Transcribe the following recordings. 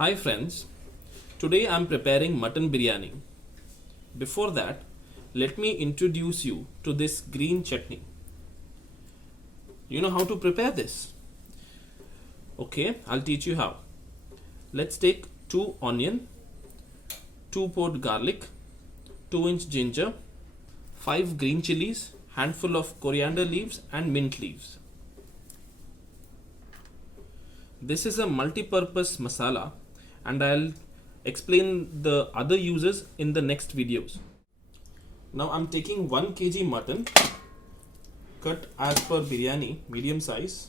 Hi friends, today I am preparing mutton biryani. Before that, let me introduce you to this green chutney. You know how to prepare this? Okay, I'll teach you how. Let's take 2 onion, 2 potted garlic, 2-inch ginger, 5 green chilies, handful of coriander leaves and mint leaves. This is a multi-purpose masala and I'll explain the other uses in the next videos. Now I'm taking 1 kg mutton cut as per biryani, medium size.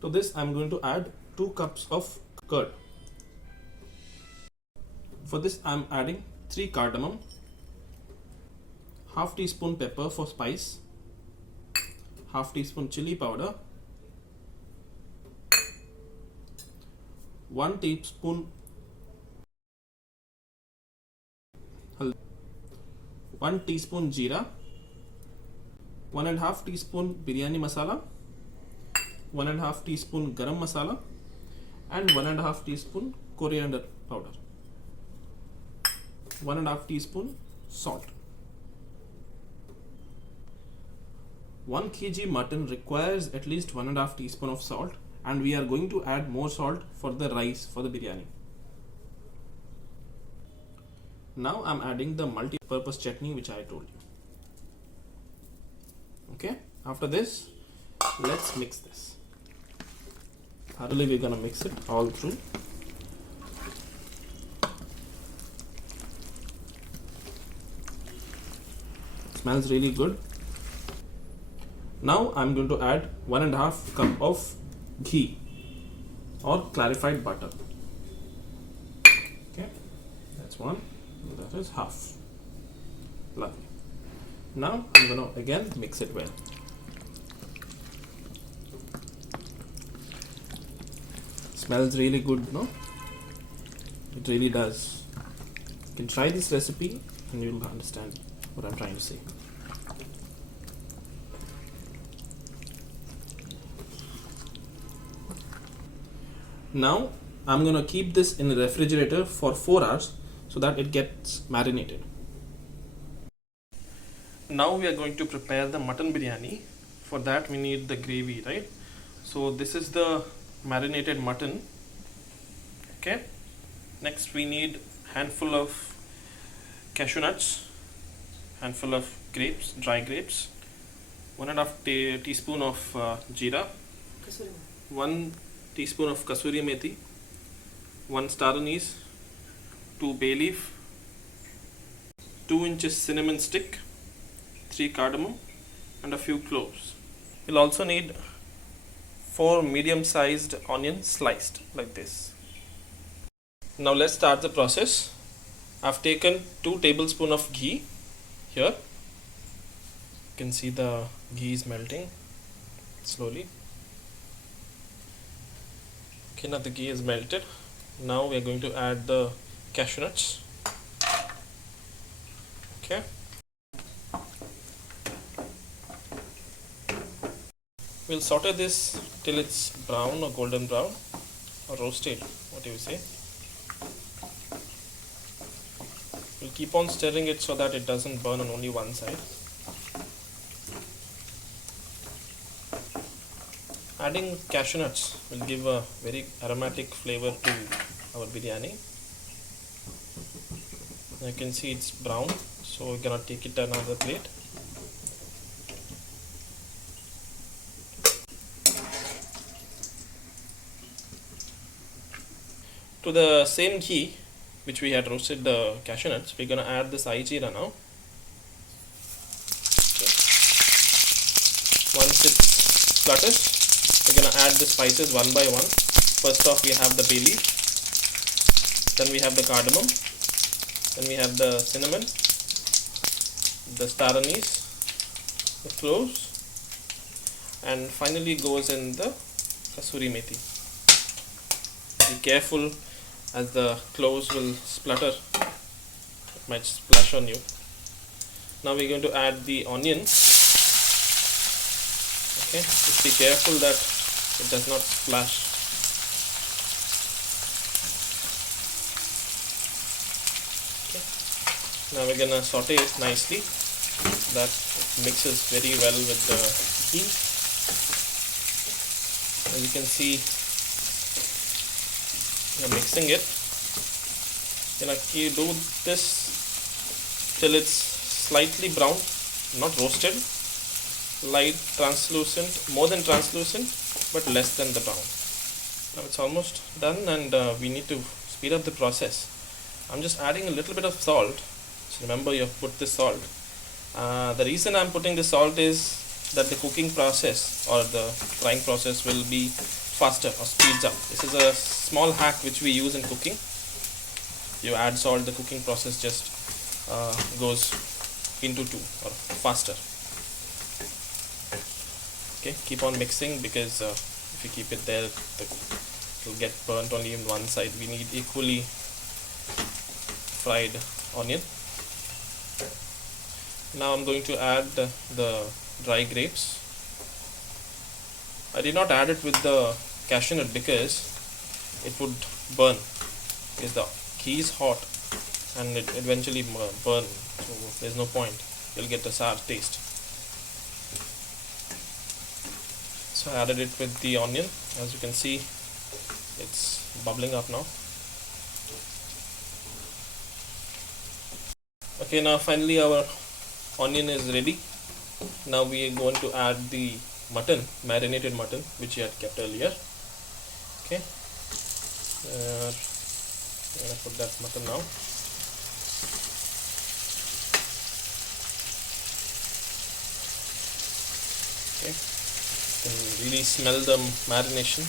To this I'm going to add 2 cups of curd. For this I'm adding 3 cardamom, half teaspoon pepper for spice, half teaspoon chili powder, 1 teaspoon 1 teaspoon jeera, 1.5 teaspoon biryani masala, 1.5 teaspoon garam masala and 1.5 teaspoon coriander powder, 1.5 teaspoon salt. 1 kg mutton requires at least 1.5 teaspoon of salt, and we are going to add more salt for the rice for the biryani. Now I'm adding the multi-purpose chutney which I told you. Okay, after this let's mix this. Thoroughly we're gonna mix it all through. It smells really good. Now I'm going to add 1.5 cup of ghee or clarified butter. Okay, that's one. That is half. Lovely. Now I'm going to again mix it well. Smells really good, no? It really does. You can try this recipe and you'll understand what I'm trying to say. Now I'm going to keep this in the refrigerator for 4 hours so that it gets marinated. Now we are going to prepare the mutton biryani. For that we need the gravy, right? So this is the marinated mutton. Okay. Next we need handful of cashew nuts, handful of grapes, dry grapes, 1.5 teaspoon of jeera, 1 teaspoon of kasuri methi, 1 star anise, 2 bay leaf, 2 inches cinnamon stick, 3 cardamom and a few cloves. You'll also need 4 medium sized onions sliced like this. Now let's start the process. I've taken 2 tablespoons of ghee here. You can see the ghee is melting slowly. Okay, now the ghee is melted. Now we are going to add the cashew nuts. Okay. We'll saute this till it's brown or golden brown or roasted, what do you say. We'll keep on stirring it so that it doesn't burn on only one side. Adding cashew nuts will give a very aromatic flavor to our biryani. You can see it's brown, so we're gonna take it to another plate. To the same ghee which we had roasted the cashew nuts, we're gonna add the sai jeera now. Okay. Once it splutters, we're going to add the spices one by one. First off we have the bay leaf, then we have the cardamom, then we have the cinnamon, the star anise, the cloves, and finally goes in the kasuri methi. Be careful as the cloves will splutter, it might splash on you. Now we're going to add the onion Okay, just be careful that it does not splash. Okay, now we're gonna saute it nicely so that it mixes very well with the ghee. As you can see, you're mixing it. You do this till it's slightly brown, not roasted, light translucent, more than translucent but less than the brown. Now it's almost done, and we need to speed up the process. I'm just adding a little bit of salt. So remember, you have put this salt. The reason I'm putting the salt is that the cooking process or the frying process will be faster or speeds up. This is a small hack which we use in cooking. You add salt, the cooking process just goes into two or faster. Okay, keep on mixing, because if you keep it there, it will get burnt only in one side. We need equally fried onion. Now I'm going to add the dry grapes. I did not add it with the cashew nut because it would burn, because the ghee is hot and it eventually burn, so there's no point. You'll get a sour taste. So I added it with the onion. As you can see, it's bubbling up now. Okay, now finally our onion is ready. Now we are going to add the mutton, marinated mutton, which we had kept earlier. Okay, I'm gonna put that mutton now. Okay, you can really smell the marination.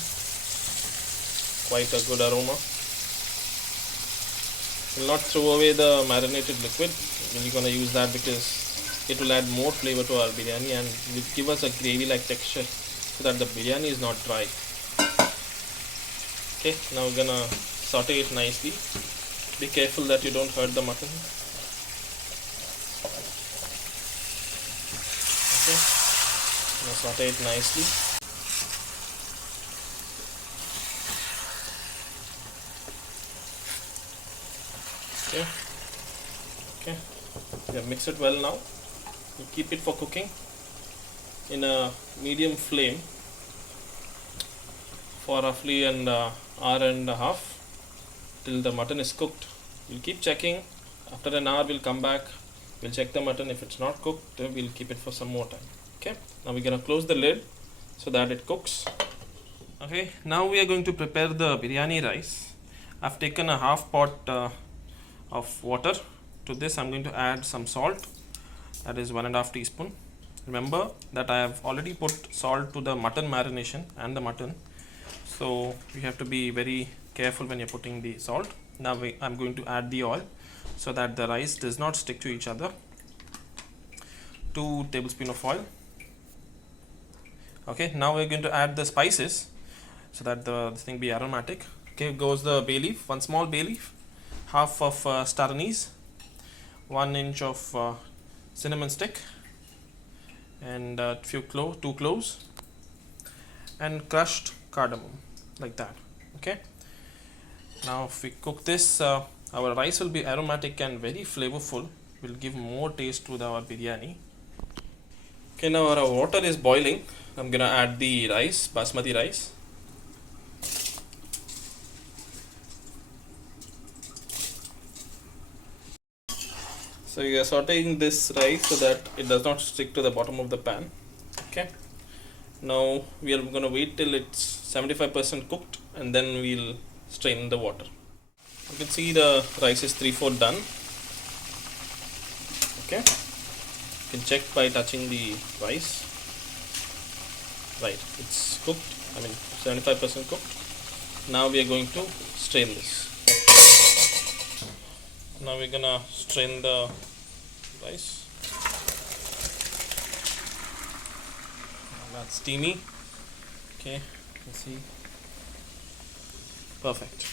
Quite a good aroma. Will not throw away the marinated liquid. We're gonna use that because it will add more flavor to our biryani and will give us a gravy like texture so that the biryani is not dry. Okay, now we're gonna saute it nicely. Be careful that you don't hurt the mutton. Okay, now saute it nicely. Okay, we have mixed it well now. You keep it for cooking in a medium flame for roughly an hour and a half till the mutton is cooked. We'll keep checking. After an hour we'll come back, we'll check the mutton. If it's not cooked, we'll keep it for some more time. Okay, now we're gonna close the lid so that it cooks. Okay, now we are going to prepare the biryani rice. I've taken a half pot of water. To this I'm going to add some salt, that is 1.5 teaspoon. Remember that I have already put salt to the mutton marination and the mutton, so you have to be very careful when you're putting the salt. Now I'm going to add the oil so that the rice does not stick to each other. 2 tablespoons of oil. Okay, now we're going to add the spices so that the thing be aromatic. Okay, goes the bay leaf, 1 small bay leaf, half of star anise, 1 inch of cinnamon stick, and 2 cloves, and crushed cardamom, like that. Okay, now if we cook this, our rice will be aromatic and very flavorful, will give more taste to our biryani. Okay, now our water is boiling. I'm gonna add the rice, basmati rice. So you are sauteing this rice so that it does not stick to the bottom of the pan. Okay, now we are going to wait till it's 75% cooked and then we'll strain the water. You can see the rice is 3/4 done. Okay, you can check by touching the rice. Right, it's cooked, I mean 75% cooked. Now we are going to strain this. Now we're gonna strain the rice. That's steamy. Okay, let's see. Perfect.